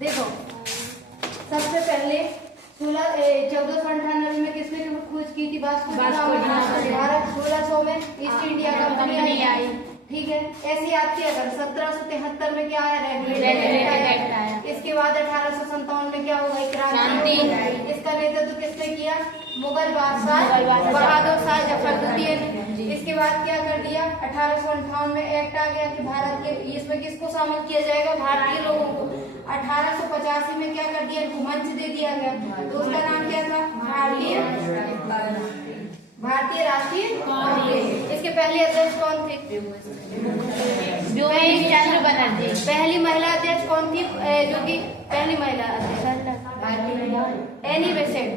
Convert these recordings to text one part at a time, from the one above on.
देखो, सबसे पहले 1498 में किसने खोज की थी? Vasco D gamma. 1600 में ईस्ट इंडिया कंपनी आई। ठीक है, ऐसे याद किया कर। 1773 में क्या आया? रेड आया। इसके बाद 1857 में क्या होगा? क्रांति। इसका नेतृत्व किसने किया? मुगल बादशाह बहादुर शाह जफर द्वितीय ने। इसके बाद क्या कर दिया? 1858 में एक्ट आ गया कि भारत के, इसमें किसको शामिल किया जाएगा? भारतीय लोगों को। 1885 में क्या कर दिया? मंच दे दिया गया। तो उसका नाम क्या था? भारतीय राष्ट्रीय कांग्रेस। इसके पहले अध्यक्ष कौन थे? चंद्र बनर्जी। पहली महिला अध्यक्ष कौन थी? जो कि पहली महिला अध्यक्ष एनी बेसेंट।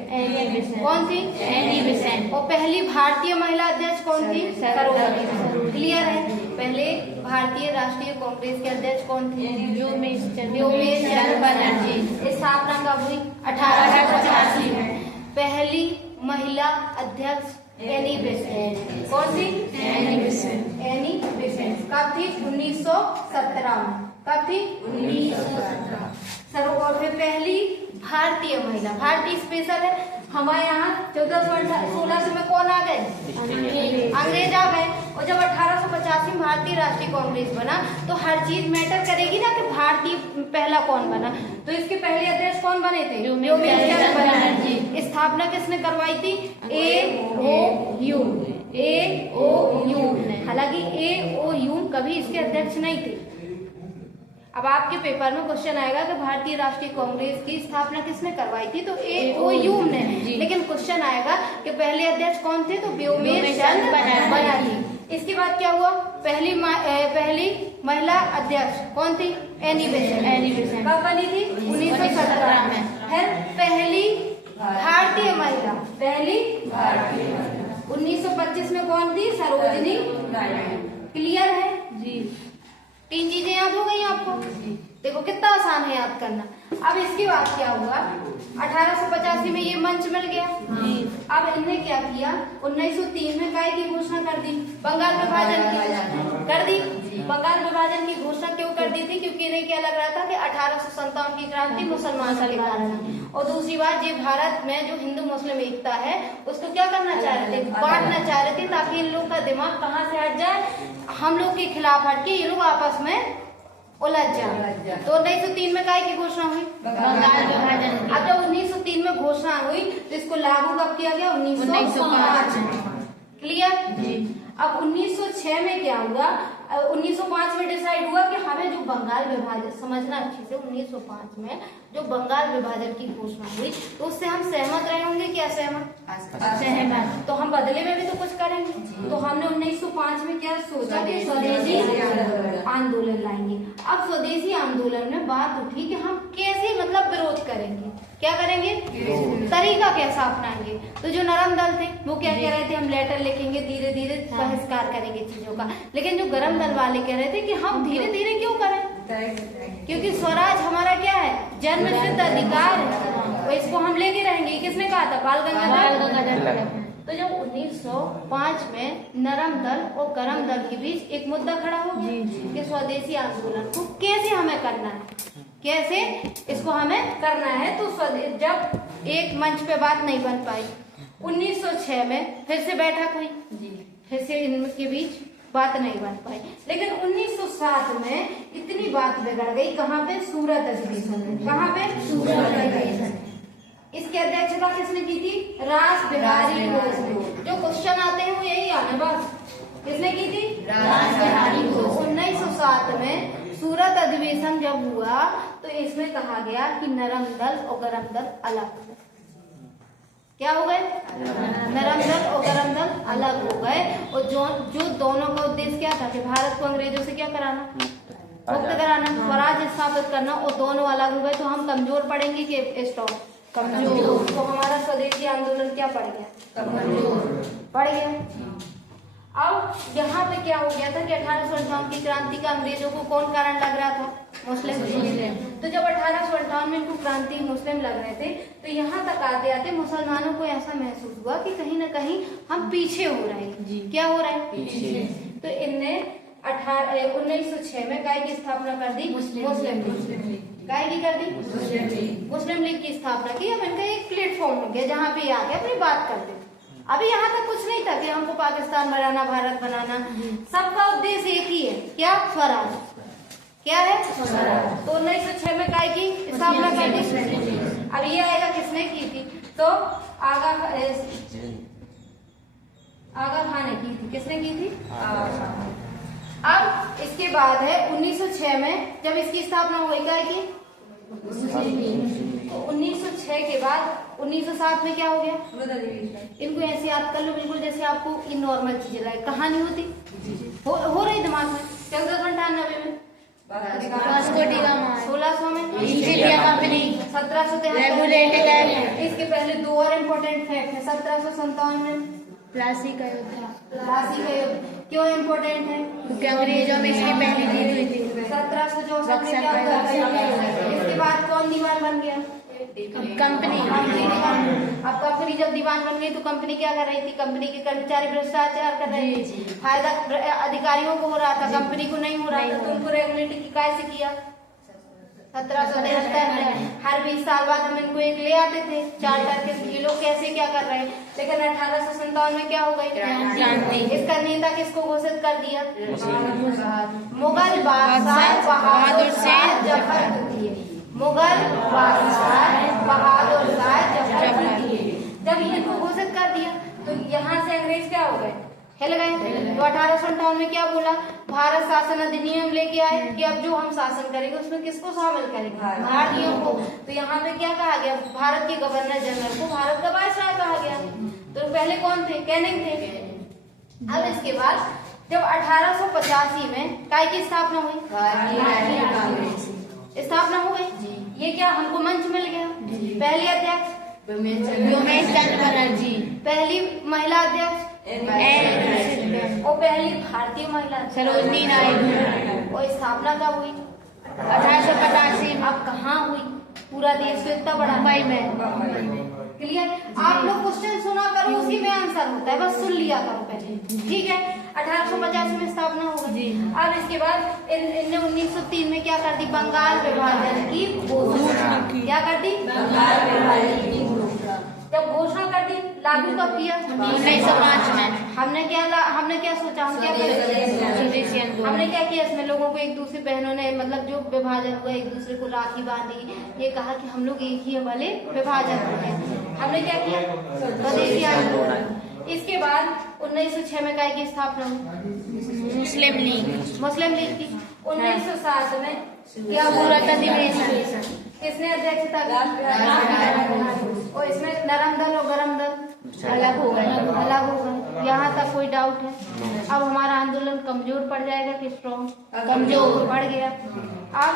कौन थी? Annie Besant. और पहली भारतीय महिला अध्यक्ष कौन थी? सरोजिनी। क्लियर है? पहले भारतीय राष्ट्रीय कांग्रेस के अध्यक्ष कौन थे? व्योमेश चंद्र बनर्जी। स्थापना कब हुई? 1885 में। पहली महिला अध्यक्ष एनी बेसेंट। कौन थी? Annie Besant. कब थी? 1917 में। कब थी? 1917। और फिर पहली भारतीय महिला, भारतीय स्पेशल है हमारे यहाँ। 1416 में कौन आ गए? अंग्रेज आ गए। और जब 1885 में भारतीय राष्ट्रीय कांग्रेस बना तो हर चीज मैटर करेगी ना कि भारतीय पहला कौन बना। तो इसके पहले अध्यक्ष कौन बने थे? व्योमेश चंद्र बनर्जी। स्थापना किसने करवाई थी? AOU। हालांकि AOU कभी इसके अध्यक्ष नहीं थे। अब आपके पेपर में क्वेश्चन आएगा कि भारतीय राष्ट्रीय कांग्रेस की स्थापना किसने करवाई थी? तो AOU ने। लेकिन क्वेश्चन आएगा कि पहले अध्यक्ष कौन थे? तो व्योमेश चंद्र बनर्जी। इसके बाद क्या हुआ? पहली महिला अध्यक्ष कौन थी? Annie Besant. कब बनी थी? 1917 में। फिर पहली भारतीय महिला 1925 में कौन थी? सरोजिनी। क्लियर है जी? 3 चीजें याद हो गई आपको? देखो कितना आसान है याद करना। अब इसके बाद क्या हुआ? 1885 में ये मंच मिल गया। अब इन्होंने क्या किया? 1903 में काय की घोषणा कर दी? बंगाल विभाजन की कर दी। बंगाल विभाजन की घोषणा क्यों कर दी थी? क्योंकि इन्हें क्या लग रहा था कि 1857 की क्रांति मुसलमानों के कारण। और दूसरी बात, ये भारत में जो हिंदू मुस्लिम एकता है उसको क्या करना चाह रहे थे? बांटना चाह रहे थे, ताकि इन लोग का दिमाग कहाँ से हट जाए? हम लोग के खिलाफ हट के ये लोग आपस में उलझ जाए। तो 1903 में काय की घोषणा हुई? बंगाल विभाजन। अब जब 1903 में घोषणा हुई तो इसको लागू कब किया गया? 1905 में। क्लियर? अब 1906 में क्या हुआ? 1905 में डिसाइड हुआ कि हमें जो बंगाल विभाजन, समझना अच्छे से, 1905 में जो बंगाल विभाजन की घोषणा हुई तो उससे हम सहमत रहे होंगे कि असहमत? सहमत। तो हम बदले में भी तो कुछ करेंगे। तो हमने 1905 में क्या सोचा कि स्वदेशी आंदोलन लाएंगे। अब स्वदेशी आंदोलन में बात उठी कि हम कैसे मतलब विरोध करेंगे, क्या करेंगे, तरीका कैसा अपनाएंगे। तो जो नरम दल थे वो क्या कह रहे थे? हम लेटर लिखेंगे, धीरे धीरे बहिष्कार करेंगे चीजों का। लेकिन जो गरम दल वाले कह रहे थे कि हम धीरे धीरे क्यों करें, क्योंकि स्वराज हमारा क्या है? जन्म सिद्ध अधिकार है, तो इसको हम लेके रहेंगे। किसने कहा था? बाल गंगाधर। तो जब 1905 में नरम दल और गरम दल के बीच एक मुद्दा खड़ा हो गया कि स्वदेशी आंदोलन को कैसे हमें करना है, कैसे इसको हमें करना है। तो जब एक मंच पे बात नहीं बन पाई, 1906 में फिर से बैठक हुई, फिर से इनके बीच बात नहीं बन पाई। लेकिन 1907 में इतनी बात बिगड़ गई। कहाँ पे? सूरत अधिवेशन में। कहाँ पे? सूरत अधिवेशन। इसकी अध्यक्षता किसने की थी? रास बिहारी घोष ने। जो क्वेश्चन आते हैं वो यही आने बस। किसने की थी? रास बिहारी घोष। 1907 में सूरत अधिवेशन जब हुआ तो इसमें कहा गया कि नरम दल और गरम दल अलग। क्या हो गए? नरम दल और गरम दल अलग हो गए। और जो दोनों का उद्देश्य क्या था? कि भारत को अंग्रेजों से क्या कराना? मुक्त कराना, स्वराज स्थापित करना। और दोनों अलग हो गए तो हम कमजोर पड़ेंगे कि स्ट्रॉन्ग? कमजोर। तो हमारा स्वदेशी आंदोलन क्या पड़ गया? कमजोर पड़ गया। अब यहाँ पे क्या हो गया था कि 1858 की क्रांति का अंग्रेजों को कौन कारण लग रहा था? मुस्लिम। तो जब 1858 में इनको क्रांति मुस्लिम लग रहे थे तो यहाँ तक आते आते मुसलमानों को ऐसा महसूस हुआ कि कहीं ना कहीं हम पीछे हो रहे हैं। क्या हो रहे हैं? पीछे। तो इनने 1906 में काय की स्थापना कर दी? मुस्लिम काय की कर दी? मुस्लिम लीग की स्थापना की। अब इनका एक प्लेटफॉर्म हो गया जहाँ पे आके अपनी बात करते। अभी यहाँ तक कुछ नहीं था कि हमको पाकिस्तान बनाना, भारत बनाना, सबका उद्देश्य एक ही है, क्या? स्वराज। क्या है? स्वराज। तो 1906 में काय की स्थापना कर दी। अब ये आएगा किसने की थी? तो आगा खान ने की थी। किसने की थी? अब इसके बाद है 1906 में जब इसकी स्थापना हुई काय की? 1906 के बाद 1907 में क्या हो गया? इनको ऐसे याद कर लो बिल्कुल जैसे आपको इन नॉर्मल चीजें लाइक कहानी होती हो रही दिमाग में। 1498 में 1600 में 1773। इसके पहले दो और इम्पोर्टेंट फैक्ट है। 1757 में प्लासी का युद्ध। क्यों इम्पोर्टेंट है? क्योंकि अंग्रेजों में इसकी पहली जीत हुई थी। 1764 में क्या हुआ? इसके बाद कौन दीवान बन गया? कंपनी। अब कंपनी जब दीवान बन गई तो कंपनी क्या कर रही थी? कंपनी के कर्मचारी भ्रष्टाचार कर रहे थे। फायदा अधिकारियों को हो रहा था, कंपनी को नहीं हो रहा था। तो उनको रेगुलेट कैसे किया? 1773 में। हर 20 साल बाद हम इनको एक ले आते थे चार्टर के, ये लोग कैसे क्या कर रहे हैं। लेकिन 1857 में क्या हो गई? क्रांति। इसका नेता किसको घोषित कर दिया? मुगल बादशाह बहादुर शाह जफर द्वितीय। मुगल बादशाह बहादुर शाह जफर द्वितीय। जब इनको घोषित कर दिया तो यहाँ से अंग्रेज क्या हो गए? हिल गए। तो 1858 में क्या बोला? भारत शासन अधिनियम लेके आए कि अब जो हम शासन करेंगे उसमें किसको शामिल करेंगे? भारतीयों को। तो यहाँ पे क्या कहा गया? भारत के गवर्नर जनरल को भारत का वायसराय कहा गया। तो पहले कौन थे? कैनिंग थे। अब इसके बाद जब 1885 में काय की स्थापना हुई? स्थापना हो गई। ये क्या हमको मंच मिल गया? पहली अध्यक्ष उमेश चंद्र बनर्जी। पहली महिला अध्यक्ष और पहली भारतीय महिला सरोजनी नायडू। और स्थापना कब हुई? 1885 में। अब कहाँ हुई? पूरा देश तो इतना बड़ा। मुंबई में। क्लियर? आप लोग क्वेश्चन सुना करो, उसी में आंसर होता है, बस सुन लिया करो पहले। ठीक है। 1885 में स्थापना हो गई। अब इसके बाद इनने 1903 में क्या कर दी? बंगाल विभाजन की घोषणा। क्या कर दी? बंगाल विभाजन की घोषणा। जब घोषणा कर दी, लागू कब किया? 1905 में। हमने क्या सोचा? हम क्या करें? हमने क्या किया? इसमें लोगों को एक दूसरे बहनों ने मतलब जो विभाजन हुआ एक दूसरे को राखी बांधी, ये कहा कि हम लोग एक ही वाले विभाजन हो गए। हमने क्या किया? स्वदेशी आंदोलन। इसके बाद 1906 में काय की स्थापना हुई? मुस्लिम लीग की। 1907 में क्या पूरा अधिवेशन। किसने अध्यक्षता की? और इसमें नरम दल और गरम दल अलग हो गए। यहाँ तक कोई डाउट है? अब हमारा आंदोलन कमजोर पड़ जाएगा कि स्ट्रॉन्ग? कमजोर पड़ गया। अब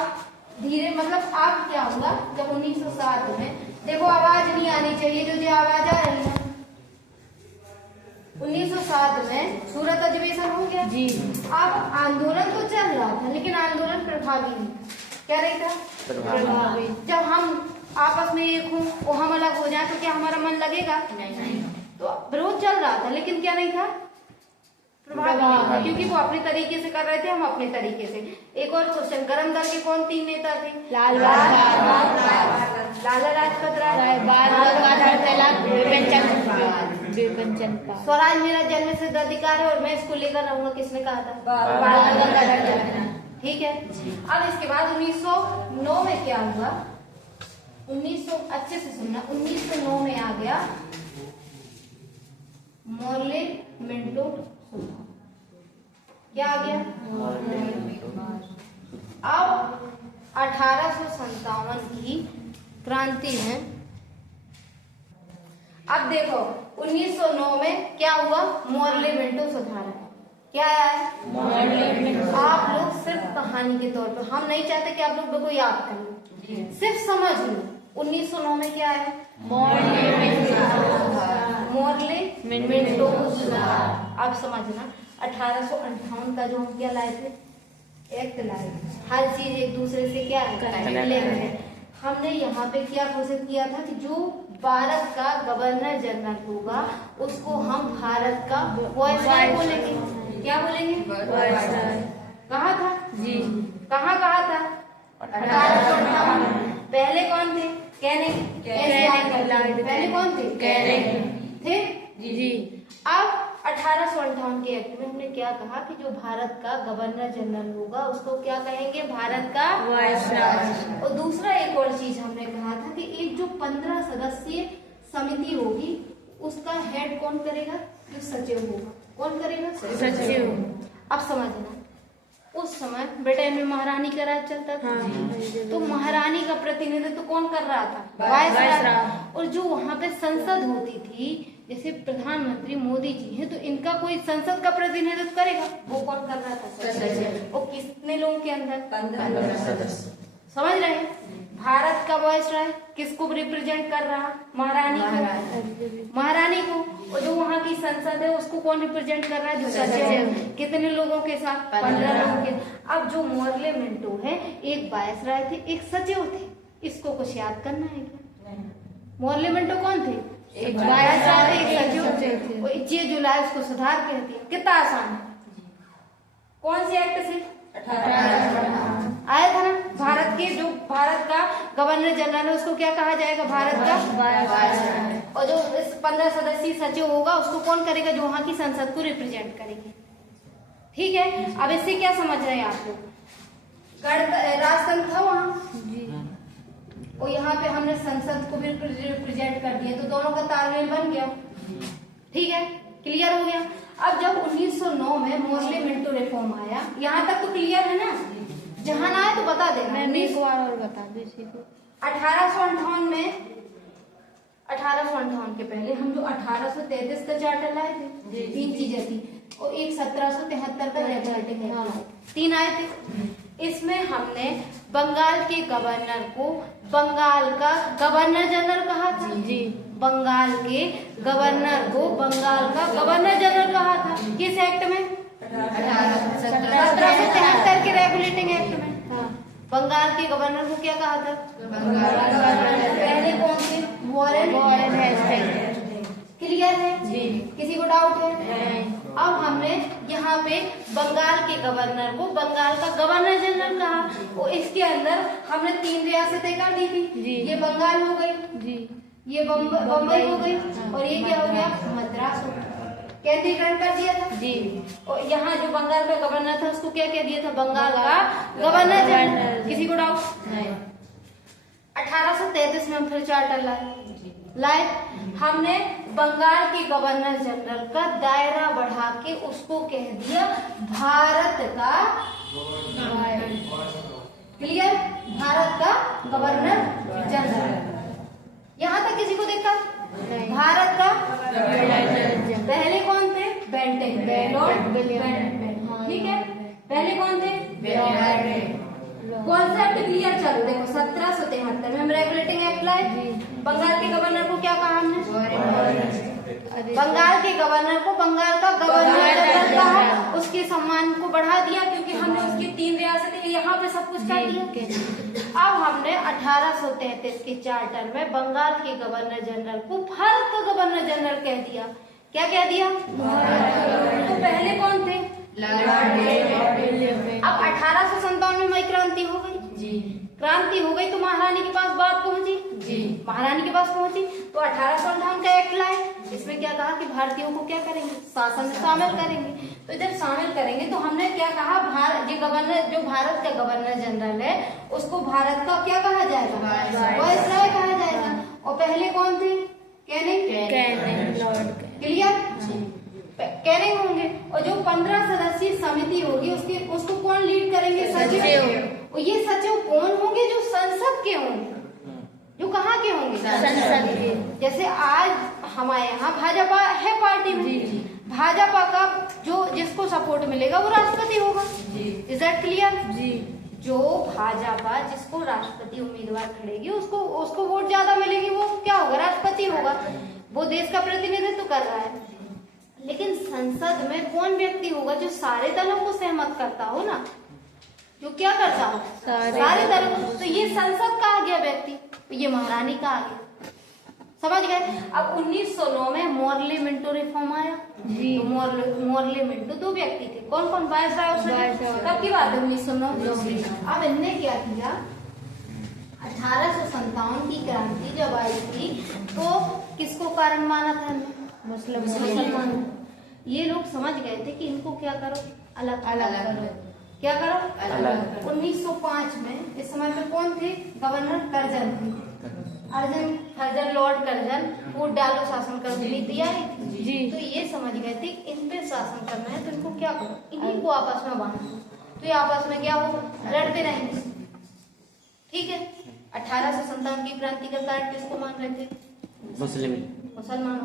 धीरे मतलब अब क्या होगा? जब 1907 में देखो आवाज नहीं आनी चाहिए, जो आवाज आ रही है। 1907 में सूरत अधिवेशन हो गया जी। अब आंदोलन तो चल रहा था लेकिन आंदोलन प्रभावी नहीं। क्या नहीं था? प्रभावी। जब हम आपस में एक हूँ और हम अलग हो जाए तो क्या हमारा मन लगेगा? नहीं। तो विरोध चल रहा था लेकिन क्या नहीं था? प्रभावी। क्योंकि वो अपने तरीके से कर रहे थे, हम अपने तरीके से। एक और क्वेश्चन, गरम दल के कौन 3 नेता थे? लाला लाजपत राय, विपिन चंद्र। स्वराज मेरा जन्म सिद्ध अधिकार है और मैं इसको लेकर रहूंगा, किसने कहा था? बाल गंगाधर तिलक। ठीक है। अब इसके बाद 1909 में क्या हुआ? 1900 अच्छे से सुनना। 1909 में आ गया मोर्ले मिंटो। क्या आ गया? अब 1857 की क्रांति है। अब देखो 1909 में क्या हुआ? मोर्ले मिंटो सुधार। क्या है? आप लोग सिर्फ कहानी के तौर पर, हम नहीं चाहते कि आप लोग को याद करें, सिर्फ समझ लो। 1909 में क्या है? मोर्ले मिंटो सुधार। अब समझना 1858 का जो हम क्या लाए थे? एक्ट लाए। हर चीज एक दूसरे से क्या है? हमने यहाँ पे क्या घोषित किया था कि जो भारत का गवर्नर जनरल होगा उसको हम भारत का वायसराय बोलेंगे। क्या बोलेंगे? वायसराय। कहा था जी? कहा था? 1858। पहले कौन थे? कैनिंग। पहले कौन थे? थे। जी। अब 1858 के एक्ट में हमने क्या कहा कि जो भारत का गवर्नर जनरल होगा उसको क्या कहेंगे? भारत का वायसराय। और दूसरा एक और चीज हमने कहा था कि एक जो 15 सदस्यीय समिति होगी उसका हेड कौन करेगा? जो सचिव होगा। कौन करेगा? सचिव। अब समझना, उस समय ब्रिटेन में महारानी का राज चलता था। तो महारानी का प्रतिनिधित्व कौन कर रहा था? वायसराय। और जो वहाँ पे संसद होती थी, जैसे प्रधानमंत्री मोदी जी हैं, तो इनका कोई संसद का प्रतिनिधित्व करेगा? वो कौन कर रहा था? सचिव। और कितने लोगों के अंदर? 15 सदस्य। समझ रहे हैं? भारत का वायसराय किसको रिप्रेजेंट कर रहा? महारानी को। महारानी को। और जो वहाँ की संसद है उसको कौन रिप्रेजेंट कर रहा है? जो सचिव। कितने लोगों के साथ? 15 लोगों के। अब जो पार्लियामेंट है, एक वायसराय थे, एक सचिव थे। इसको कुछ याद करना है क्या? पार्लियामेंट कौन थे? एक वायसराय थे, एक सचिव थे। और ये जुलाई उसको सुधार कहती है। कितना आसान है। कौन से एक्ट से? 1858 आया था ना। भारत का गवर्नर जनरल है उसको क्या कहा जाएगा? भारत का वायसराय। और जो इस 15 सदस्यीय सचिव होगा उसको कौन करेगा? जो वहाँ की संसद को रिप्रेजेंट करेगी। ठीक है। अब इससे क्या समझ रहे हैं आप लोग? राजतंत्र था वहाँ, और यहाँ पे हमने संसद को भी रिप्रेजेंट कर दिया, तो दोनों का तालमेल बन गया। ठीक है, क्लियर हो गया। अब जब 1909 में पार्लियामेंट रिफॉर्म आया, यहाँ तक तो क्लियर है ना? जहां ना आए तो बता देना। मैंने एक बार और बता दो इसी को। 1858 में, 1858 के पहले हम जो 1833 का चार्टर लाए थे, 3 चीजें थी, और एक 1773 का रेगुलेटिंग एक्ट, 3 आए थे। इसमें हमने बंगाल के गवर्नर को बंगाल का गवर्नर जनरल कहा था। जी। बंगाल के गवर्नर को बंगाल का गवर्नर जनरल कहा था। किस एक्ट में? 1773 के रेगुलेटिंग एक्ट में। बंगाल के गवर्नर को क्या कहा था? पहले कौन थे? Warren Hastings. क्लियर है? जी। किसी को डाउट है? अब हमने यहाँ पे बंगाल के गवर्नर को बंगाल का गवर्नर जनरल कहा, और इसके अंदर हमने 3 रियासतें कर दी थी। ये बंगाल हो गई जी, ये बम्बई हो गई, और ये क्या हो गया? मद्रास हो गया। केंद्रीकरण कर दिया था जी। और यहाँ जो बंगाल का गवर्नर था उसको क्या कह दिया था? बंगाल का गवर्नर जनरल। किसी को डाउट नहीं? 1833 में हम फिर चार्टर लाए। हमने बंगाल के गवर्नर जनरल का दायरा बढ़ा के उसको कह दिया भारत का, क्लियर? भारत का गवर्नर जनरल। यहाँ तक किसी को दिक्कत? भारत का पहले कौन थे? Bentinck, lord Bentinck. ठीक है, पहले कौन थे? Concept clear? चलो देखो, 1773 में हम रेगुलेटिंग एक्ट लाए। बंगाल के गवर्नर को क्या कहा हमने? बंगाल के गवर्नर को बंगाल का गवर्नर जनरल कहा। उसके सम्मान को बढ़ा दिया क्योंकि हमने उसकी 3 रियासतें यहाँ पे सब कुछ कर दिया। अब हमने 1833 के चार्टर में बंगाल के गवर्नर जनरल को भारत का गवर्नर जनरल कह दिया। क्या कह दिया? तो पहले कौन थे? अब 1857 में क्रांति हो गई जी। क्रांति हो गई तो महारानी के पास बात पहुंची जी। महारानी के पास पहुंची तो 1858 का एक्ट लाए। इसमें क्या कहा कि भारतीयों को क्या करेंगे? शासन में शामिल करेंगे। तो जब शामिल करेंगे तो हमने क्या कहा? जो भारत का गवर्नर जनरल है उसको भारत का क्या कहा जाएगा? वायसराय कहा जाएगा। और पहले कौन थे? Canning, Lord. क्लियर? कैनिंग होंगे। और जो 15 सदस्यीय समिति होगी उसको कौन लीड करेंगे? सचिव। और ये सचिव कौन होंगे? जो संसद के होंगे। जो कहाँ के होंगे? संसद के। जैसे आज हमारे यहाँ भाजपा है पार्टी में, भाजपा का जिसको सपोर्ट मिलेगा वो राष्ट्रपति होगा। इज दैट क्लियर जी? जो भाजपा जिसको राष्ट्रपति उम्मीदवार खड़ेगी उसको वोट ज्यादा मिलेगी, वो क्या होगा? राष्ट्रपति होगा। वो देश का प्रतिनिधित्व कर रहा है। लेकिन संसद में कौन व्यक्ति होगा? जो सारे दलों को सहमत करता हो ना, जो क्या करता हो? सारे दलों। तो ये संसद का आ गया व्यक्ति, ये महारानी का आ गया। समझ गए। अब 1909 में मॉर्ले मिंटो रिफॉर्म आया जी। तो मॉर्ले मिंटो 2 व्यक्ति थे। कौन कौन? वायसराय। कब की बात है? 1909। अब इनने क्या किया, 1857 की क्रांति जब आई थी तो किसको कारण माना था इन्होंने? मुसलमान। ये लोग समझ गए थे कि इनको क्या करो, अलग करो। क्या करो? अलग। 1905 में इस समय पे कौन थे? गवर्नर कर्जन थे। अर्जन लॉर्ड कर्जन वोट डालो शासन करो नीति आई थी। जी। तो ये समझ गए थे इन पे शासन करना है तो इनको क्या करो, इन्हीं को आपस में बांट दो। तो ये आपस में क्या होगा? लड़ते रहेंगे। ठीक है। 1857 की क्रांति का कारण किसको मान रहे थे? मुसलमान।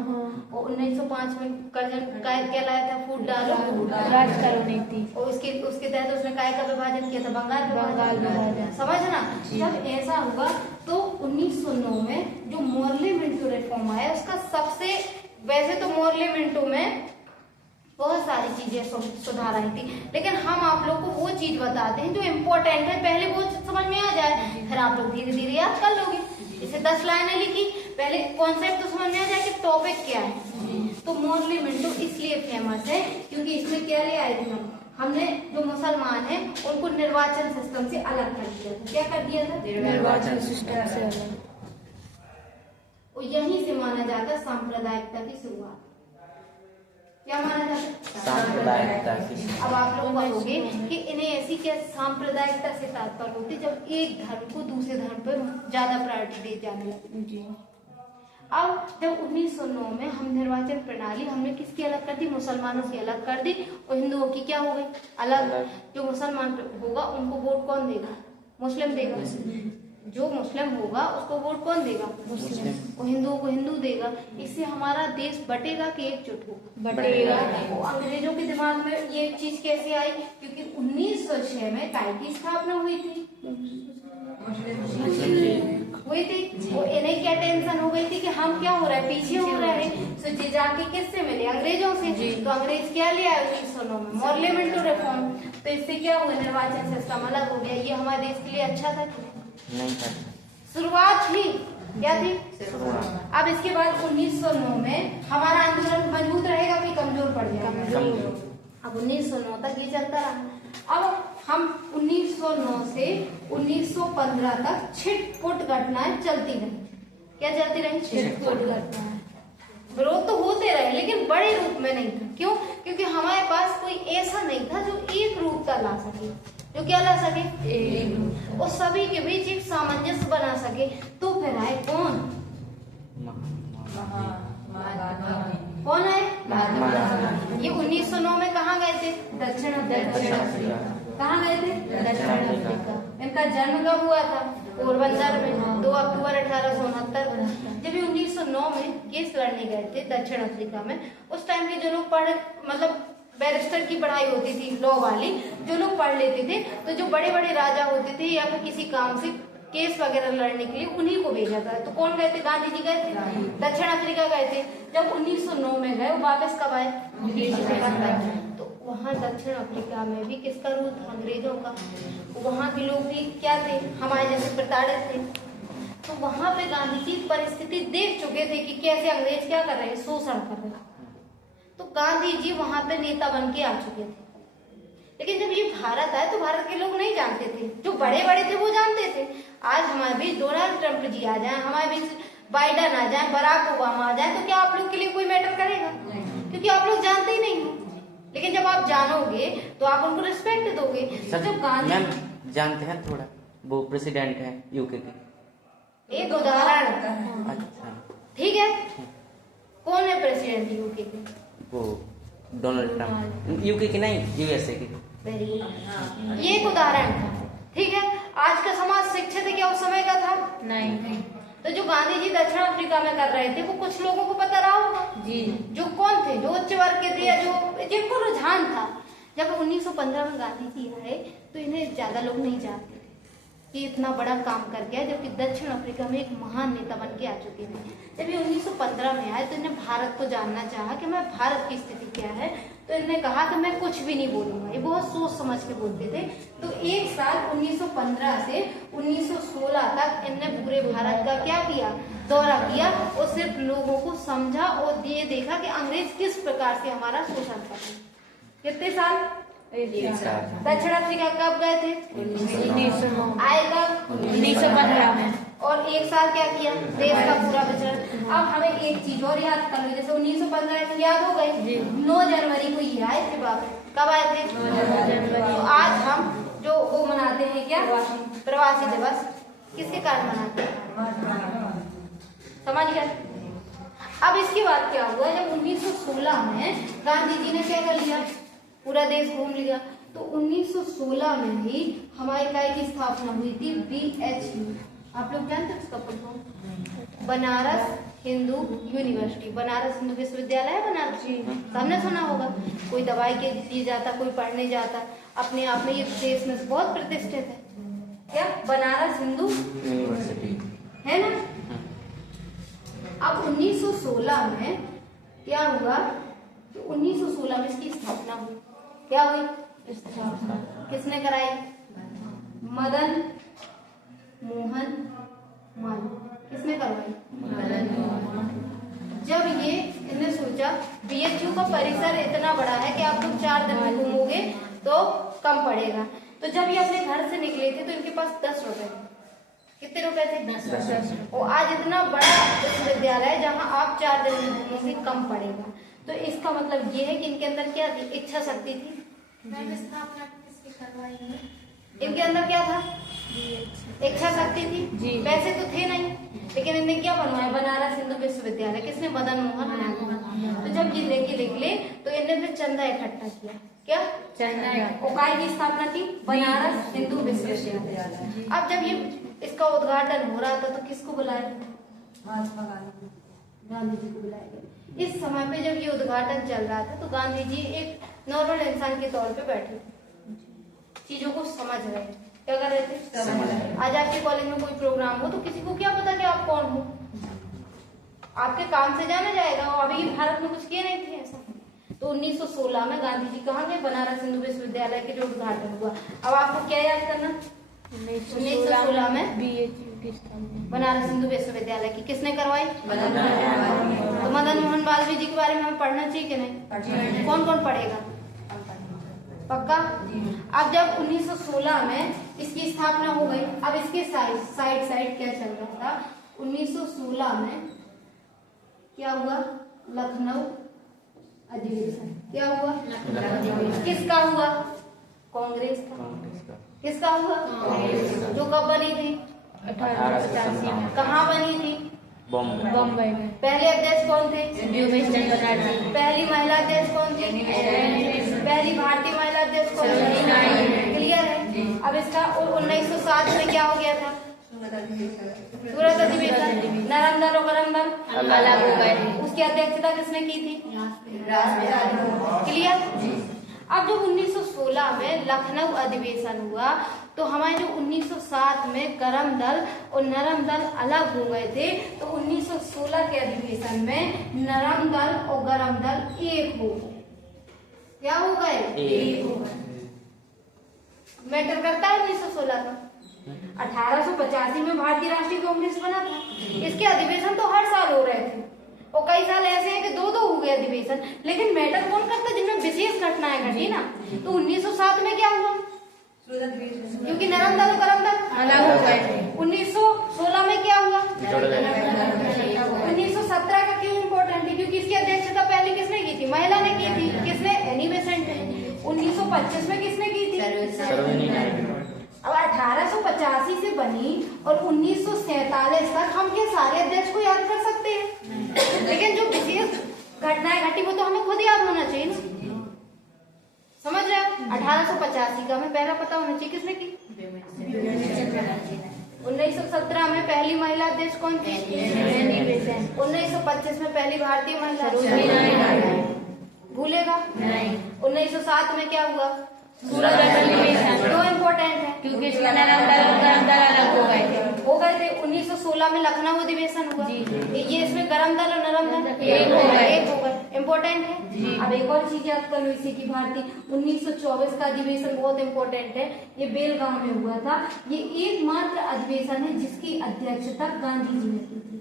और 1905 में कर्जन क्या लाया था? फूट डालो राज करो नीति। और उसके तहत उसने काय का विभाजन किया था? बंगाल विभाजन। समझना। जब ऐसा हुआ तो 1909 में जो मॉर्ले मिंटो रिफॉर्म आया उसका सबसे, वैसे तो मॉर्ले मिंटो में बहुत सारी चीजें सुधार आई थी, लेकिन हम आप लोग को वो चीज बताते हैं जो इम्पोर्टेंट है, पहले वो समझ में आ जाए, फिर आप लोग धीरे धीरे याद कर लोगे। इसे 10 लाइनें लिखी, पहले कॉन्सेप्ट तो समझ में आ जाए कि टॉपिक क्या है। तो मॉर्ले मिंटो इसलिए फेमस है क्योंकि इसमें क्या ले आए थे हमने जो मुसलमान हैं उनको निर्वाचन सिस्टम से अलग कर दिया था। क्या कर दिया था? निर्वाचन सिस्टम से अलग। और यहीं से माना जाता सांप्रदायिकता की शुरुआत। क्या माना जाता? सांप्रदायिकता की। अब आप लोग कहोगे कि इन्हें ऐसी क्या सांप्रदायिकता से तात्पर्य होती जब एक धर्म को दूसरे धर्म पर ज्यादा प्रायोरिटी दी जाने लगी। जी। अब जब 1909 में हम निर्वाचन प्रणाली हमने किसकी अलग कर दी? मुसलमानों की अलग कर दी और हिंदुओं की क्या हो गई? अलग। जो मुसलमान होगा उनको वोट कौन देगा? मुस्लिम देगा। जो मुस्लिम होगा उसको वोट कौन देगा? मुस्लिम। और हिंदुओं को हिंदू देगा। इससे हमारा देश बटेगा कि एकजुट होगा? बटेगा। अंग्रेजों के दिमाग में ये चीज कैसे आई? क्योंकि 1906 में काय की स्थापना हुई थी। हुई थी। वो इन्हें क्या टेंशन हो गई थी कि हम क्या हो रहा है, पीछे हो रहे हैं। तो ये जाके किससे मिले? अंग्रेजों से। तो अंग्रेज क्या ले आए 1909 में? Morley Minto reform. तो इससे क्या हुआ? निर्वाचन सिस्टम अलग हो गया। ये हमारे देश के लिए अच्छा था? नहीं था। शुरुआत थी। क्या थी? अब इसके बाद 1909 में हमारा आंदोलन मजबूत रहेगा कि कमजोर पड़ जाएगा? अब 1909 तक ये चलता रहा। अब हम 1909 से 1915 तक छिटपुट घटनाएं चलती रही। क्या चलती रही? छिटपुट घटनाएं। विरोध तो होते रहे लेकिन बड़े रूप में नहीं था। क्यों? क्योंकि हमारे पास कोई ऐसा नहीं था जो एक रूपता ला सके। जो क्या ला सके? और सभी के बीच एक सामंजस्य बना सके। तो फिर आए कौन? कौन है? ये 1909 में कहाँ गए थे? दक्षिण अफ्रीका। कहाँ गए थे? दक्षिण अफ्रीका। इनका जन्म कब हुआ था? पोरबंदर में 2 अक्टूबर 1869। जब ये 1909 में केस लड़ने गए थे दक्षिण अफ्रीका में, उस टाइम के जो लोग मतलब बैरिस्टर की पढ़ाई होती थी, लॉ वाली, जो लोग पढ़ लेते थे, तो जो बड़े बड़े राजा होते थे या फिर किसी काम से केस वगैरह लड़ने के लिए उन्हीं को भेजा था। तो कौन गए थे? गांधी जी गए थे, दक्षिण अफ्रीका गए थे। जब 1909 में गए, वो वापस कब आए? तो वहाँ दक्षिण अफ्रीका में भी किसका रूल था? अंग्रेजों का। वहाँ के लोग भी क्या थे? हमारे जैसे प्रताड़ित थे। तो वहाँ पे गांधी जी परिस्थिति देख चुके थे कि कैसे अंग्रेज क्या कर रहे हैं, शोषण कर रहे हैं। तो गांधी जी वहां पे नेता बन के आ चुके थे। लेकिन जब ये भारत आए तो भारत के लोग नहीं जानते थे। जो बड़े बड़े थे वो जानते थे। आज हमारे बीच डोनाल्ड ट्रंप जी आ जाए, हमारे बीच बाइडन आ जाए, बराक ओबामा आ जाए, तो क्या आप लोग के लिए कोई मैटर करेगा? क्योंकि आप लोग जानते ही नहीं हो। लेकिन जब आप जानोगे तो आप उनको रिस्पेक्ट दोगे। जब गांधी जानते हैं थोड़ा, वो प्रेसिडेंट है यूके के। एक उदाहरण। अच्छा। ठीक है। कौन है प्रेसिडेंट यूके के? वो डोनाल्ड ट्रंप। यूके की नहीं, यूएसए की। ये एक उदाहरण था। ठीक है। आज का समाज शिक्षित है क्या उस समय का था? नहीं। तो जो गांधी जी दक्षिण अफ्रीका में कर रहे थे वो कुछ लोगों को पता रहा होगा जी। जो कौन थे? जो उच्च वर्ग के थे या जो जिनको रुझान था। जब 1915 में गांधी जी आए तो इन्हें ज्यादा लोग नहीं जानते थे कि इतना बड़ा काम कर गया, जबकि दक्षिण अफ्रीका में एक महान नेता बन के आ चुके थे। जब ये 1915 में आए तो इन्हें भारत को जानना चाहा कि मैं भारत की स्थिति क्या है। तो इन्होंने कहा कि मैं कुछ भी नहीं बोलूंगा। ये बहुत सोच समझ के बोलते थे। तो एक साल 1915 से 1916 तक इनने पूरे भारत का क्या किया, दौरा किया और सिर्फ लोगों को समझा और ये देखा कि अंग्रेज किस प्रकार से हमारा शोषण कर रहे हैं। कितने साल? दक्षिण अफ्रीका कब गए थे? 1909 आए कब? 1915 में। और एक साल क्या किया, देश का पूरा विचरण। अब हमें एक चीज और याद कर लो, जैसे 1915 की याद हो गई, 9 जनवरी को ये आए थे वापस। कब आए थे? 9 जनवरी। तो आज हम जो वो मनाते हैं क्या, प्रवासी दिवस, किसके कारण मनाते हैं? समझ गए? अब इसके बाद क्या हुआ, जब 1916 में गांधी जी ने क्या कर लिया, पूरा देश घूम लिया। तो 1916 में ही हमारी इकाई की स्थापना हुई थी, BHU। आप लोग जानते हैं उसका फुल, बनारस हिंदू यूनिवर्सिटी, बनारस हिंदू विश्वविद्यालय है बनारस। सबने सुना होगा, कोई दवाई के लिए जाता, कोई पढ़ने जाता, अपने आप में ये देश में बहुत प्रतिष्ठित है। क्या बनारस हिंदू यूनिवर्सिटी है ना। अब 1916 में क्या हुआ, तो 1916 में इसकी स्थापना हुई। क्या हुई? किसने कराई? मदन मोहन मालवीय। किसने करवाई? जब ये इन्हें सोचा BHU का परिसर इतना बड़ा है कि आप लोग 4 दिन में घूमोगे तो कम पड़ेगा। तो जब ये अपने घर से निकले थे तो इनके पास 10 रुपए थे। कितने रुपए थे? 10। और आज इतना बड़ा विश्वविद्यालय है जहाँ आप 4 दिन में घूमोगे कम पड़ेगा। तो इसका मतलब ये है कि इनके अंदर क्या थी, इच्छा शक्ति थी। स्थापना किसकी करवाई है? इनके अंदर क्या था, इच्छा शक्ति थी। पैसे तो थे नहीं, लेकिन इनने क्या बनवाया, बनारस हिंदू विश्वविद्यालय। किसने? मदन मोहन मालवीय। तो जब ये लेके निकले तो इन्हें फिर चंदा इकट्ठा किया। क्या चंदा? इकाई की स्थापना की, बनारस हिंदू विश्वविद्यालय। अब जब ये इसका उद्घाटन हो रहा था तो किसको बुलाया? गांधी जी को बुलाया गया। इस समय पे जब ये उद्घाटन चल रहा था तो गांधी जी एक नॉर्मल इंसान के तौर पे बैठे थे, चीजों को समझ रहे थे। क्या कर रहे थे? आज आपके कॉलेज में कोई प्रोग्राम हो तो किसी को क्या पता कि आप कौन हो, आपके काम से जाना जाएगा। और अभी भारत में कुछ किए नहीं थे ऐसा। तो 1916 में गांधी जी कहाँ गए? बनारस हिंदू विश्वविद्यालय के जो उद्घाटन हुआ। अब आपको क्या याद करना, 1916 में BHU की स्थापना बनारस हिंदू विश्वविद्यालय की किसने करवाई? तो मदन मोहन मालवीय जी के बारे में हमें पढ़ना चाहिए कि नहीं? कौन कौन पढ़ेगा? पक्का? अब जब 1916 में इसकी स्थापना हो गई, अब इसके साइड क्या चल रहा था? 1916 में क्या हुआ? लखनऊ अधिवेशन। क्या हुआ? किसका हुआ? कांग्रेस का। किसका हुआ? जो कब बनी थी? 1885 में। कहाँ बनी थी? बम्बई में। पहले अध्यक्ष कौन थे? व्योमेश्वर बनर्जी। पहली महिला अध्यक्ष कौन थी? पहली भारतीय महिला अध्यक्ष कौन थी? क्लियर है। अब इसका 1907 में क्या हो गया था? सूरत अधिवेशन। नरम दल और गरम दल अलग हो गए। उसकी अध्यक्षता किसने की थी? क्लियर। अब जब 1916 में लखनऊ अधिवेशन हुआ तो हमारे जो 1907 में गरम दल और नरम दल अलग हो गए थे, तो 1916 के अधिवेशन में नरम दल और गरम दल एक हो गए। क्या हो गए? एक हो गए। मैटर करता है 1916 का। 1885 में भारतीय राष्ट्रीय कांग्रेस बना था। इसके अधिवेशन तो हर साल हो रहे थे और कई साल ऐसे हैं कि 2-2 हो गए अधिवेशन, लेकिन मैटर कौन करता? जिनमें विशेष घटनाएं घटी ना। तो 1907 में क्या हुआ? क्योंकि नरम दल और गरम दल अलग हो गए। 1916 में क्या हुआ? 1917 का क्यों इम्पोर्टेंट है? क्योंकि इसकी अध्यक्षता पहले किसने की थी? महिला ने की थी। किसने? एनी बेसेंट ने। 1925 में किसने की थी? अब 1885 से बनी और 1947 तक हम क्या सारे अध्यक्ष को याद कर सकते हैं? लेकिन जो विशेष घटनाएं घटी वो तो हमें खुद याद होना चाहिए ना। समझ रहे हो? 1885 का हमें पहला पता होना चाहिए किसने की? 1917 में पहली महिला अध्यक्ष कौन थी? 1925 में पहली भारतीय महिला। भूलेगा नहीं। 1907 में क्या हुआ? सूरत अधिवेशन। क्यों इम्पोर्टेंट है? क्योंकि इसमें नरम दल और गरम दल अलग हो गए थे। 1916 में लखनऊ अधिवेशन हुआ। ये इसमें गरम दल और नरम दल एक हो गए। इम्पोर्टेंट है। अब एक और चीज याद कर लो इसी की, भारतीय 1924 का अधिवेशन बहुत इम्पोर्टेंट है। ये बेलगांव में हुआ था। ये एकमात्र अधिवेशन है जिसकी अध्यक्षता गांधी जी ने की थी।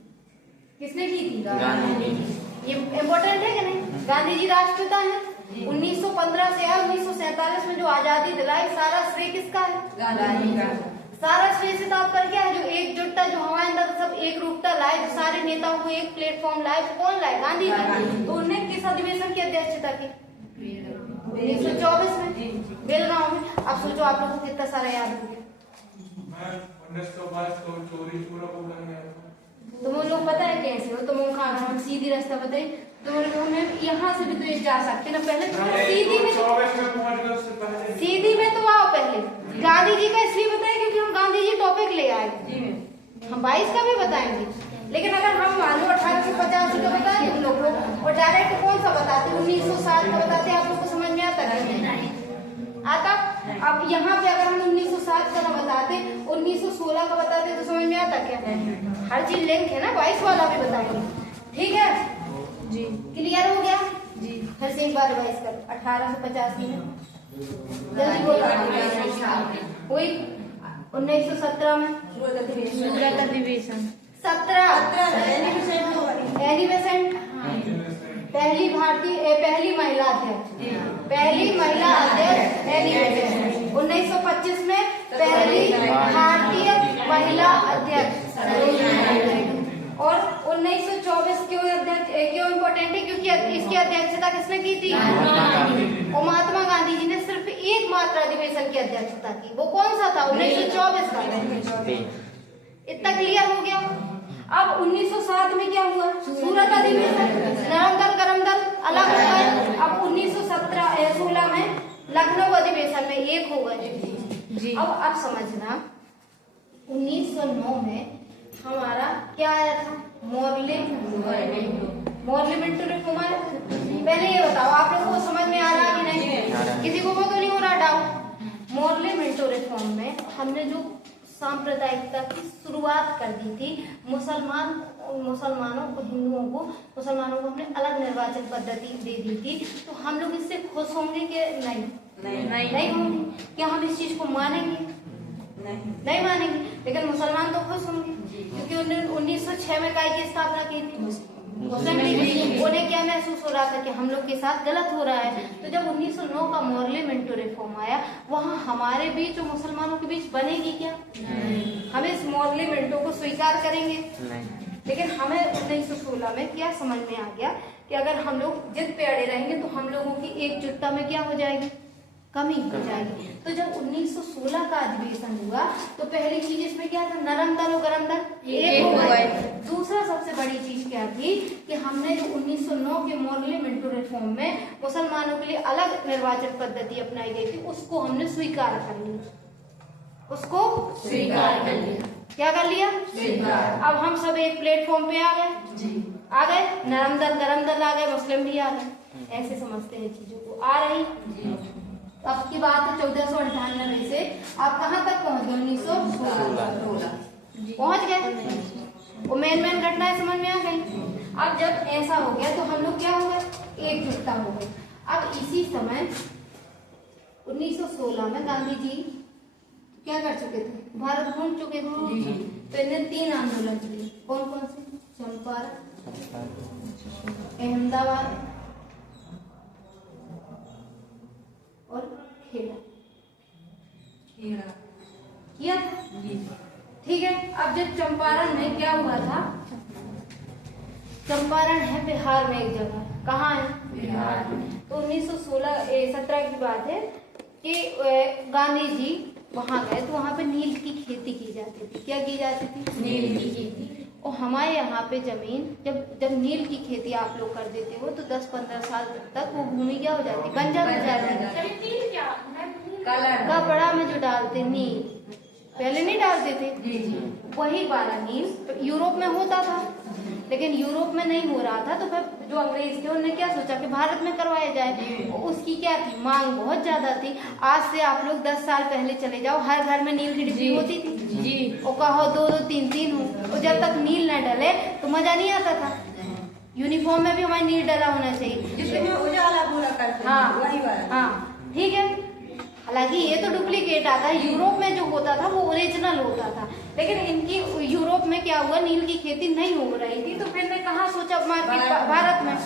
किसने की थी? गांधी जी। ये इम्पोर्टेंट है कि नहीं? गांधी जी राष्ट्रपिता है। 1915 से 1947 में जो आजादी दिलाई, सारा श्रेय किसका है? गांधी का। सारा श्रेय से तात्पर्य क्या है? जो एकजुटता, जो हमारे अंदर सब एक रूपता लाए, जो सारे नेताओं को एक प्लेटफॉर्म लाए, वो कौन लाए? गांधी जी। तो उन्होंने किस अधिवेशन की अध्यक्षता की? 1924 में बेलगांव में। अब सोचो आप लोगों को कितना सारा याद हो गया। 1922 को चोरी पूरा बोला गया। तुम लोग पता है कैसे हो? तुम अगर हम सीधी रास्ता बताए तो यहाँ से भी तो ये जा सकते ना। पहले तो सीधी में तो आओ पहले। गांधी जी का इसलिए बताए क्योंकि हम गांधी जी टॉपिक ले आए। हम 22 का भी बताएंगे, लेकिन अगर हम मान लो 1885 का बताएं तुम लोग और डायरेक्ट कौन सा बताते 1907 का बताते, आप लोग को समझ में आता है? आता। अब यहाँ पे अगर हम 1907 का ना बताते, 1916 का बताते तो समझ में आता क्या? हर चीज लिंक है ना। 22 वाला भी बताएंगे, ठीक है जी। क्लियर हो गया जी? फिर से एक बार रिवाइज कर। 1885 में जल्दी बोलो। वही 1917 में सूरत अधिवेशन। 17 एनिवेसेंट, पहली महिला अध्यक्ष, पहली महिला अध्यक्ष एनिवेसेंट। 1925 में पहली भारतीय महिला अध्यक्ष। और 1924 क्यों इम्पोर्टेंट है? क्योंकि इसकी अध्यक्षता किसने की थी? और महात्मा गांधी जी ने सिर्फ एकमात्र अधिवेशन की अध्यक्षता की। वो कौन सा था? 1924 का। इतना क्लियर हो गया। अब 1907 में क्या हुआ? सूरत अधिवेशन। नरम दल गरम दल अलग हो गए। अब 1916 में लखनऊ अधिवेशन में एक हो गए। अब समझना 1909 में हमारा क्या आया था? मॉर्ले मिंटो रिफॉर्म आया था। पहले ये बताओ आप लोगों को समझ में आ रहा कि नहीं? किसी को वो तो नहीं हो रहा डाउट? मॉर्ले मिंटो रिफॉर्म में हमने जो सांप्रदायिकता की शुरुआत कर दी थी, मुसलमानों को हमने अलग निर्वाचन पद्धति दे दी थी। तो हम लोग इससे खुश होंगे कि नहीं होंगे? क्या हम इस चीज को मानेंगे? नहीं मानेंगे। लेकिन मुसलमान तो खुश होंगे क्योंकि उन्होंने 1906 में काय की स्थापना की थी। उन्हें क्या महसूस हो रहा था कि हम लोग के साथ गलत हो रहा है। तो जब 1909 का मॉर्ले मिंटो रिफॉर्म आया, वहाँ हमारे बीच और मुसलमानों के बीच बनेगी क्या? हम इस मॉर्ले मिंटो को स्वीकार करेंगे? लेकिन हमें 1916 में क्या समझ में आ गया कि अगर हम लोग जिद पे अड़े रहेंगे तो हम लोगों की एकजुटता में क्या हो जाएगी? कमी हो जाएगी। तो जब 1916 का अधिवेशन हुआ तो पहली चीज इसमें क्या था? नरम दल और गरम दल एक हो गए। दूसरा सबसे बड़ी चीज क्या थी कि हमने जो 1909 के मॉर्ले मिंटो रिफॉर्म में मुसलमानों के लिए अलग निर्वाचन पद्धति अपनाई गई थी, उसको हमने स्वीकार कर लिया। उसको स्वीकार कर लिया। क्या कर लिया? स्वीकार। अब हम सब एक प्लेटफॉर्म पे आ गए। नरम दल गरम दल आ गए, मुस्लिम भी आ गए। ऐसे समझते हैं चीजों को। आ रही? अब की बात है 1498 से आप कहाँ तक पहुँच गए? 1916 पहुँच गए। वो मेन घटनाएं समझ में आ गई। अब जब ऐसा हो गया तो हम लोग क्या हो गए? एकजुटता हो गई। अब इसी समय 1916 में गांधी जी क्या कर चुके थे? भारत घूम चुके थे। तो इन्हें 3 आंदोलन किए। कौन कौन से? चंपारण, अहमदाबाद और खेड़ा किया। ठीक है। अब जब चंपारण में क्या हुआ था? चंपारण है बिहार में एक जगह। कहाँ है? बिहार में। तो 1917 की बात है कि गांधी जी वहां गए तो वहां पे नील की खेती की जाती थी। क्या की जाती थी? नील की खेती। और हमारे यहाँ पे जमीन जब नील की खेती आप लोग कर देते हो तो 10-15 साल तक वो भूमि क्या हो जाती? बंजर हो जाती। कपड़ा में जो डालते नील, पहले नहीं डालते थे, वही वाला नील यूरोप में होता था। लेकिन यूरोप में नहीं हो रहा था तो फिर जो अंग्रेज थे उन्होंने क्या सोचा कि भारत में करवाया जाए। उसकी क्या थी? मांग बहुत ज्यादा थी। आज से आप लोग 10 साल पहले चले जाओ, हर घर में नील की डिब्बी होती थी। और कहो 2-2, 3-3 हो। और जब तक नील न डले तो मजा नहीं आता था। यूनिफॉर्म में भी हमारी नील डला होना चाहिए। जिसमें उजाला पूरा करते हैं, हाँ वही वाला। हाँ ठीक है। हालांकि ये तो डुप्लीकेट आता है, यूरोप में जो होता था वो ओरिजिनल होता था, लेकिन इनकी यूरोप में क्या हुआ, नील की खेती नहीं हो रही थी, तो फिर ने कहा सोचा मार्केट भारत में।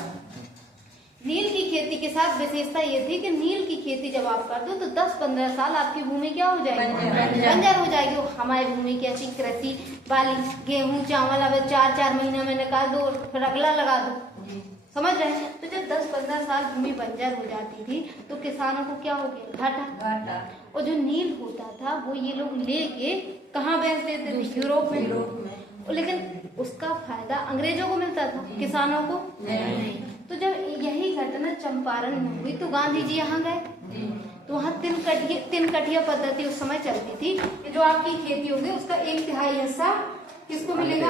नील की खेती के साथ विशेषता ये थी कि नील की खेती जब आप कर दो तो 10-15 साल आपकी भूमि क्या हो जाएगी, बंजर हो जाएगी। हमारी भूमि की ऐसी कृषि वाली, गेहूं चावल अब 4-4 महीने में निकाल दो, फिर अगला लगा दो, समझ रहे हैं। तो जब 10-15 साल भूमि बंजर हो जाती थी तो किसानों को क्या हो गया, घाटा। और जो नील होता था वो ये लोग लेके कहाँ बेच देते थे, यूरोप में। लेकिन उसका फायदा अंग्रेजों को मिलता था, किसानों को नहीं। तो जब यही घटना चंपारण में हुई तो गांधी जी यहाँ गए, तो वहाँ 3 कठिया पद्धति उस समय चलती थी कि जो आपकी खेती होगी उसका 1/3 हिस्सा किसको मिलेगा,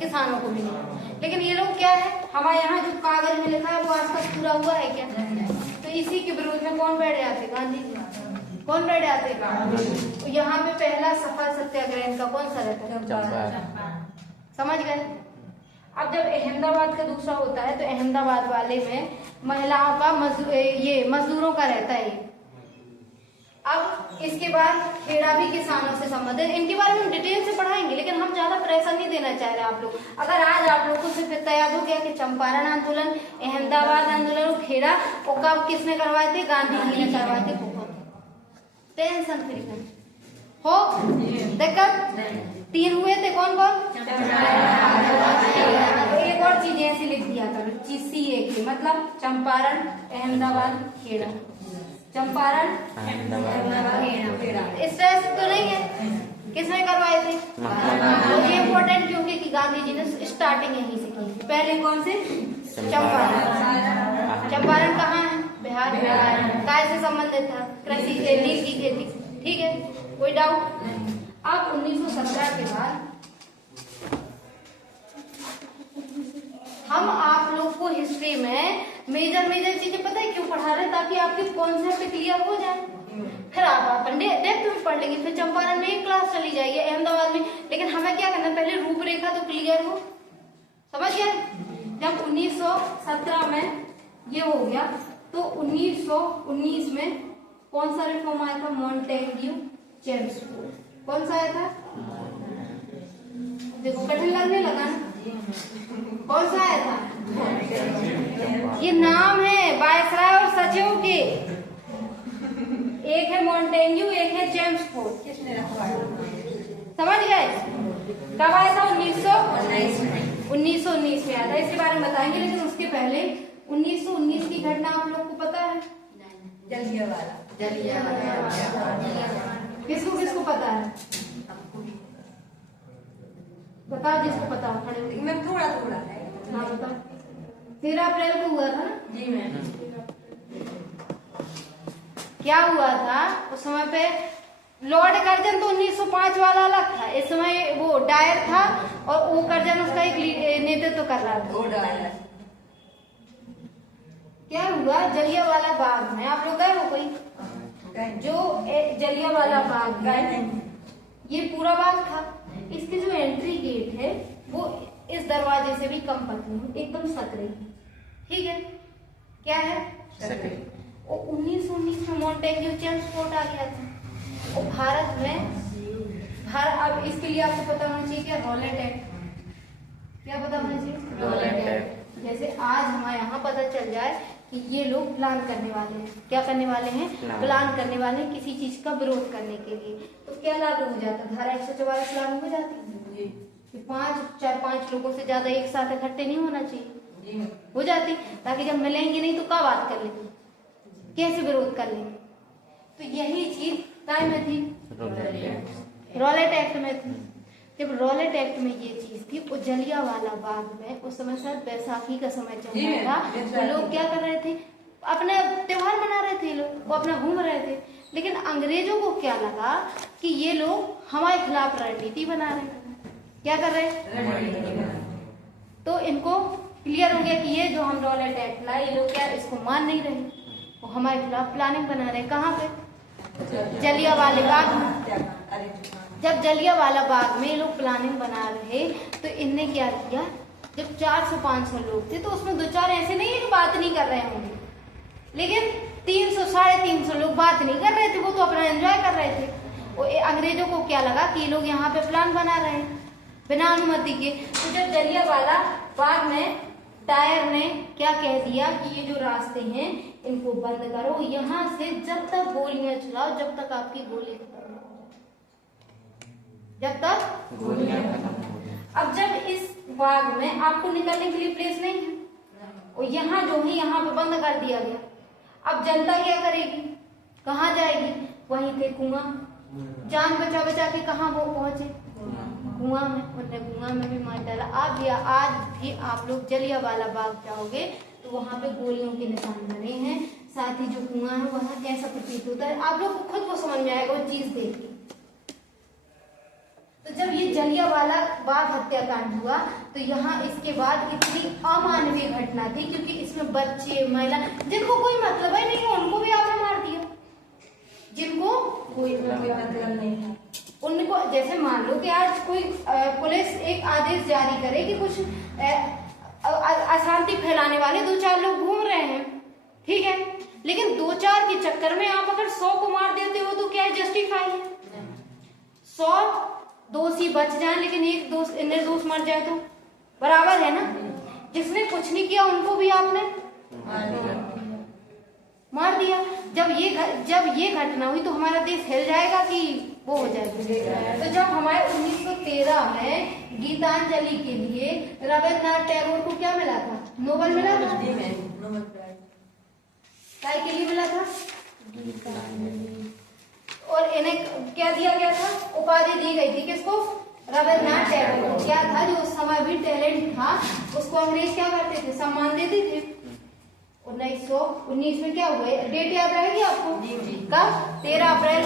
किसानों को मिलेगा। लेकिन ये लोग क्या है, हमारे यहाँ जो कागज में लिखा है वो आज तक पूरा हुआ है क्या? तो इसी के विरोध में कौन बैठ जाते, गांधी जी। कौन बैठ जाते, तो यहाँ पे पहला सफल सत्याग्रह इनका कौन सा रहता है, समझ गए। अब जब अहमदाबाद का दूसरा होता है तो अहमदाबाद वाले में महिलाओं का मजदूरों का रहता है। अब इसके बाद खेड़ा भी किसानों से संबंधित, इनके बारे में हम डिटेल से पढ़ाएंगे, लेकिन हम ज्यादा प्रेशर नहीं देना चाह रहे आप लोग। अगर आज आप लोग को सिर्फ इतना याद हो गया कि चंपारण आंदोलन, अहमदाबाद आंदोलन और खेड़ा और कब किसने करवाए थे, गांधी जी ने करवाए थे, बहुत टेंशन फ्री हो। दिक्कत 3 हुए थे, कौन कौन? एक और चीज ऐसी लिख दिया करो, CA की मतलब चंपारण, अहमदाबाद, खेड़ा। चंपारण, अहमदाबाद, खेड़ा। स्ट्रेस तो नहीं है, किसने करवाए थे? ये इम्पोर्टेंट क्योंकि कि गांधी जी ने स्टार्टिंग यहीं से की थी। पहले कौन से? चंपारण। चंपारण कहाँ है? बिहार। काय से संबंधित था? कृषि, नील की खेती, ठीक है, कोई डाउट? अब 1917 के बाद हम आप लोग को हिस्ट्री में मेजर चीजें पता है क्यों पढ़ा रहे हैं, ताकि आपके कॉन्सेप्ट क्लियर हो जाए। फिर आप अपन डेप्थ में पढ़ लेंगे, फिर चंपारण में एक क्लास चली जाएगी, अहमदाबाद में। लेकिन हमें क्या करना है, पहले रूपरेखा तो क्लियर हो, समझ गए। जब 1917 में ये हो गया तो 1919 में कौन सा रिफॉर्म आया था? Montagu Chelmsford. कौन सा आया था? देखो कठिन लगने लगा ना, कौन सा आया था? ये नाम है वायसराय और सचिव के, एक है मॉन्टेग्यू, एक है चेम्सफोर्ड। किसने रखवाया? समझ गए। कब आया था? 1919 में आया था। इसके बारे में बताएंगे, लेकिन उसके पहले 1919 की घटना आप लोग को पता है? जलियांवाला। किसको किसको पता है? बताओ जिसको पता हो, खड़े हो। मैं थोड़ा है। हाँ बताओ। 13 अप्रैल को हुआ था ना जी मैम। क्या हुआ था उस समय पे? लॉर्ड कर्जन तो 1905 वाला अलग था, इस समय वो डायर था और वो कर्जन उसका एक नेतृत्व कर रहा था। क्या हुआ जलियांवाला बाग में? आप लोग गए हो कोई? जो जलियांवाला बाग गए, ये पूरा बाग था। इसके जो एंट्री गेट है वो इस दरवाजे से भी कम पतली, एकदम सकरी, ठीक है। क्या है? वो 1919 में मॉन्टेग्यू चेम्सफोर्ड आ गया था। और भारत में अब इसके लिए आपको पता होना चाहिए क्या? Rowlatt act. क्या पता होना चाहिए? Rowlatt act. जैसे आज हमारे यहाँ पता चल जाए कि ये लोग प्लान करने वाले हैं, क्या करने वाले हैं? प्लान करने वाले हैं किसी चीज का विरोध करने के लिए, तो क्या लागू हो जाता? धारा 144 लागू हो जाती है कि 4-5 लोगों से ज्यादा एक साथ इकट्ठे नहीं होना चाहिए, हो जाती, ताकि जब मिलेंगे नहीं तो क्या बात कर लेंगे, कैसे विरोध कर लेंगे। तो यही चीज काय में थी? रॉलेट एक्ट में थी। जब रॉलेट एक्ट में ये चीज थी, वो जलियांवाला बाग में उस समय शायद बैसाखी का समय चल रहा था, तो लोग क्या कर रहे थे? अपने त्योहार मना रहे थे, लोग वो अपना घूम रहे थे। लेकिन अंग्रेजों को क्या लगा कि ये लोग हमारे खिलाफ रणनीति बना रहे हैं। क्या कर रहे हैं? तो इनको क्लियर हो गया कि ये जो हम रॉलेट एक्ट लाए, ये लोग क्या इसको मान नहीं रहे, वो हमारे खिलाफ प्लानिंग बना रहे। कहाँ पे? जलियांवाला बाग में। जब जलियांवाला बाग में लोग प्लानिंग बना रहे तो इनने क्या किया? जब 400-500 लोग थे तो उसमें 2-4 ऐसे नहीं है कि बात नहीं कर रहे होंगे, लेकिन 300-350 लोग बात नहीं कर रहे थे, वो तो अपना एंजॉय कर रहे थे। और अंग्रेजों को क्या लगा कि ये लोग यहाँ पे प्लान बना रहे हैं बिना अनुमति के। तो जब जलियांवाला बाग में टायर ने क्या कह दिया कि ये जो रास्ते हैं इनको बंद करो, यहाँ से जब तक गोलियां चलाओ जब तक आपकी गोली खत्म ना हो जाए, जब तक गोलियां खत्म हो जाए। अब जब इस बाग में आपको निकलने के लिए प्लेस नहीं है और यहाँ जो है यहाँ पे बंद कर दिया गया, अब जनता क्या करेगी, कहाँ जाएगी? वहीं थे कुआं, जान बचा बचा के कहाँ वो पहुंचे? कुआं में। उनने कुआं में भी मार डाला। आज भी आप लोग जलियांवाला बाग जाओगे तो वहां पे गोलियों के निशान बने हैं, साथ ही जो कुआं है वहां कैसा प्रतीत होता है, आप लोग को खुद को समझ में आएगा वो चीज देखी। तो जब ये जलियांवाला बाग हत्याकांड हुआ तो यहाँ इसके बाद इतनी अमानवीय घटना थी, क्योंकि इसमें बच्चे, महिला, जिनको कोई मतलब ही नहीं है उनको भी आपने मार दिया, जिनको कोई मतलब नहीं है उनको। जैसे मान लो कि आज कोई पुलिस एक आदेश जारी करे कि कुछ अशांति फैलाने वाले 2-4 लोग घूम रहे हैं, ठीक है, लेकिन 2-4 के चक्कर में आप अगर 100 को मार देते हो तो क्या जस्टिफाई है? 100 दोषी बच जाए लेकिन एक निर्दोष मर जाए तो बराबर है ना? जिसने कुछ नहीं किया उनको भी आपने मार दिया। जब ये घटना हुई तो हमारा देश हिल जाएगा कि वो हो जाएगा? तो जब हमारे 1913 में गीतांजलि के लिए रविन्द्रनाथ टैगोर को क्या मिला था? नोबेल मिला था। काय के लिए मिला था? और इन्हें क्या दिया गया था? उपाधि दी गई थी किसको? रविन्द्रनाथ टैगोर को। क्या था, जो उस समय भी टैलेंट था उसको अंग्रेज क्या करते थे? सम्मान देते थे। 1919 में क्या हुआ? डेट याद रहेगी आपको? कब? 13 अप्रैल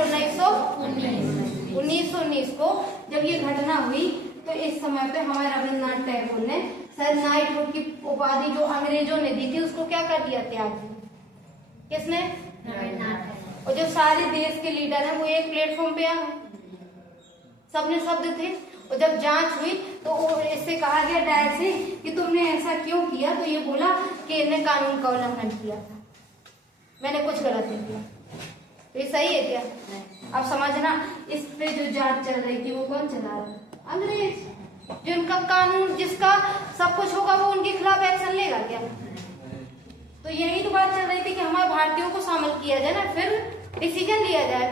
1919 को जब ये घटना हुई तो इस समय पे हमारे रविन्द्रनाथ टैगोर ने सर नाइटहुड की उपाधि जो अंग्रेजों ने दी थी उसको क्या कर दिया? त्याग दिया। किसने? रविन्द्रनाथ। और जो सारे देश के लीडर हैं वो एक प्लेटफॉर्म पे आए, सबने शब्द थे। और जब जांच हुई तो इससे कहा गया डायरेक्ट से कि तुमने ऐसा क्यों किया, तो ये बोला कि इन्हें कानून का उल्लंघन किया था, मैंने कुछ गलत नहीं किया। तो ये सही है क्या? अब समझना, इस पे जो जांच चल रही थी वो कौन चला रहा था? अंग्रेज। जिनका कानून, जिसका सब कुछ होगा वो उनके खिलाफ एक्शन लेगा क्या? तो यही तो बात चल रही थी कि हमारे भारतीयों को शामिल किया जाए ना, फिर डिसीजन लिया जाए।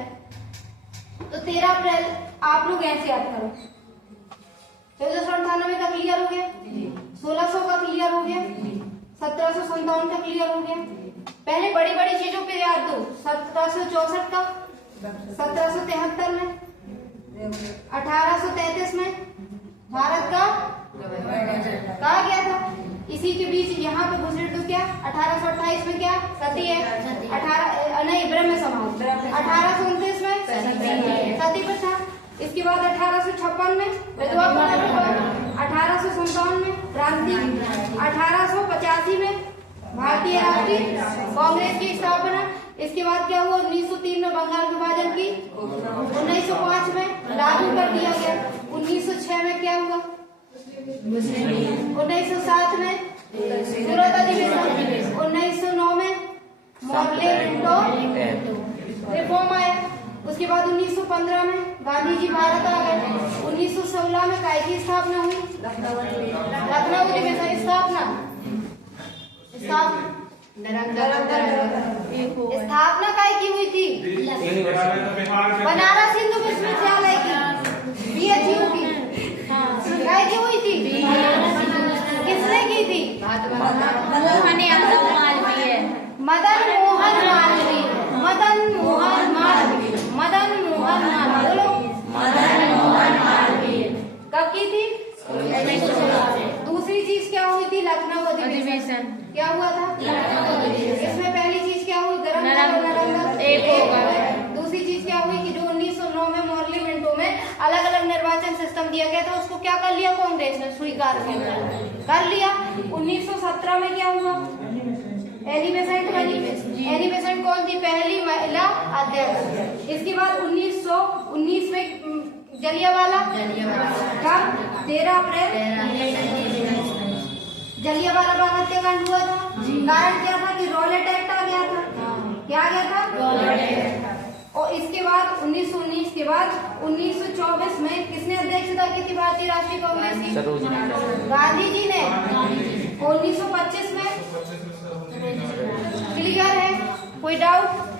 तो 13 अप्रैल आप लोग ऐसे याद करो, 1498 का क्लियर हो गया, 1600 का क्लियर हो गया, 1757 का क्लियर हो गया। पहले बड़ी बड़ी चीजों पे याद दो। 1764 का, 1773 में, 1833 में भारत का कहा गया था। इसी के बीच यहाँ पे घुसे तो क्या 1828 में क्या सती है, 18 नहीं ब्रह्म समाज, 1829 में सती प्रथा, इसके बाद 1856 में विधवा पुनर्विवाह, 1857 में क्रांति, 1885 में भारतीय राष्ट्रीय कांग्रेस की स्थापना। इसके बाद क्या हुआ? 1903 में बंगाल विभाजन की, 1905 में लागू कर दिया गया, 1906 में क्या हुआ? 1907 में सूरत अधिवेशन, 1909 में मॉर्ले विंडो रिफॉर्म आया। उसके बाद 1915 में गांधी जी भारत आ गए। 1916 में काय की स्थापना हुई? लखनऊ अधिवेशन स्थापना काय की हुई थी? बनारस हिंदू विश्वविद्यालय की, BHU की। काय की हुई थी? किसने की थी? मदन मोहन मालवीय। मदन मोहन मालवीय। मदन मोहन मालवीय। बोलो मदन मोहन मालवीय। कब की थी? दूसरी चीज क्या हुई थी? लखनऊ अधिवेशन। क्या हुआ था? इसमें पहली चीज क्या हुई? दूसरी चीज क्या हुई कि जो 1909 में मॉर्ले मिंटो में अलग अलग निर्वाचन सिस्टम दिया गया था उसको क्या कर लिया? कांग्रेस ने स्वीकार कर लिया। 1917 में क्या हुआ? एनी बेसेंट बनी। एनी बेसेंट कौन थी? पहली महिला अध्यक्ष। इसके बाद 1919 में जलियांवाला, कब? 13 अप्रैल जलियांवाला बाग हत्याकांड हुआ था। कारण क्या था कि रॉलेट एक्ट आ गया था। क्या आ गया था? और इसके बाद 1919 के बाद 1924 में किसने अध्यक्षता की थी भारतीय राष्ट्रीय कांग्रेस की? सरोजिनी गांधी जी ने। 1925 में। क्लियर है? कोई डाउट?